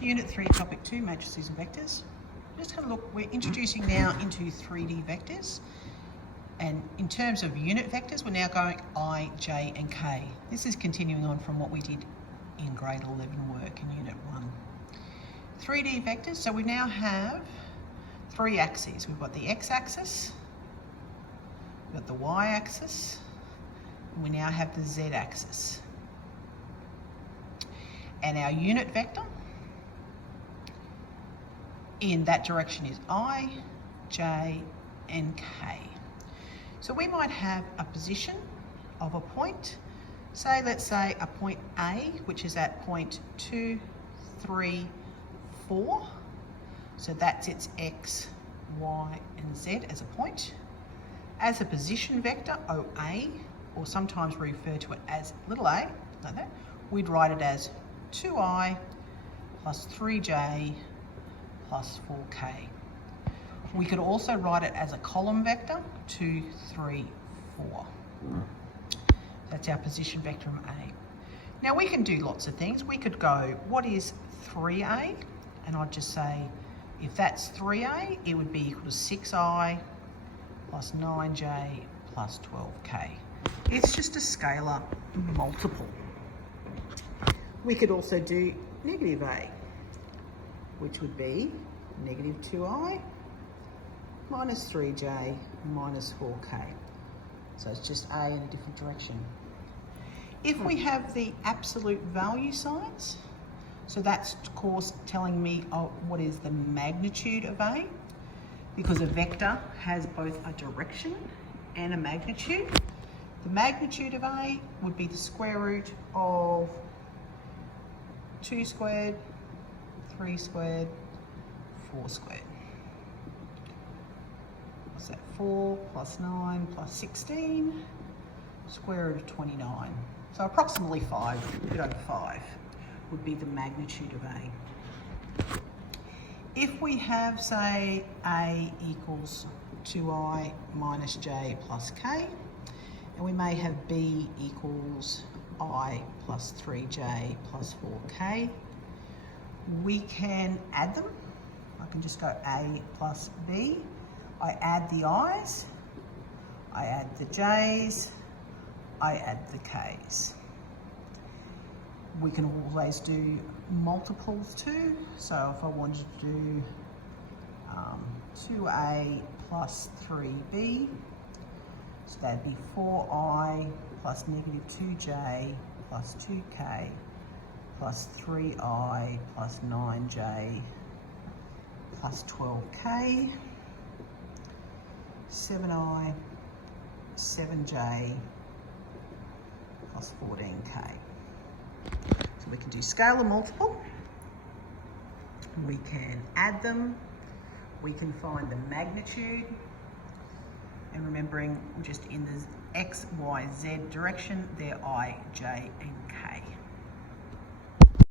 Unit 3, Topic 2, Matrices and Vectors. Just have a look. We're introducing now into 3D vectors. And in terms of unit vectors, we're now going I, J and K. This is continuing on from what we did in grade 11 work in Unit 1. 3D vectors, so we now have three axes. We've got the x-axis, we've got the y-axis, and we now have the z-axis. And our unit vector in that direction is I, J and K. So we might have a position of a point, let's say a point A, which is at point 2, 3, 4. So that's its X, Y and Z as a point. As a position vector, OA, or sometimes we refer to it as little a, like that, we'd write it as 2I plus 3J plus 4K. We could also write it as a column vector, 2, 3, 4. That's our position vector from A. Now we can do lots of things. We could go, what is 3A? And I'd just say, if that's 3A, it would be equal to 6I plus 9J plus 12K. It's just a scalar multiple. We could also do negative A, which would be negative 2I minus 3J minus 4K. So it's just A in a different direction. If we have the absolute value signs, so that's of course telling me what is the magnitude of A, because a vector has both a direction and a magnitude. The magnitude of A would be the square root of 2 squared, 3 squared, 4 squared. What's that? 4 plus 9 plus 16, square root of 29. So approximately 5, a bit over 5 would be the magnitude of A. If we have, say, A equals 2I minus J plus K, and we may have B equals I plus 3J plus 4K, we can add them. I can just go A plus B. I add the I's, I add the J's, I add the K's. We can always do multiples too. So if I wanted to do 2A plus 3B, so that'd be 4I plus negative 2J plus 2K plus 3I plus 9J plus 12K, 7I, 7J plus 14K. So we can do scalar multiple, we can add them, we can find the magnitude, and remembering just in the X, Y, Z direction, they're I, J and K.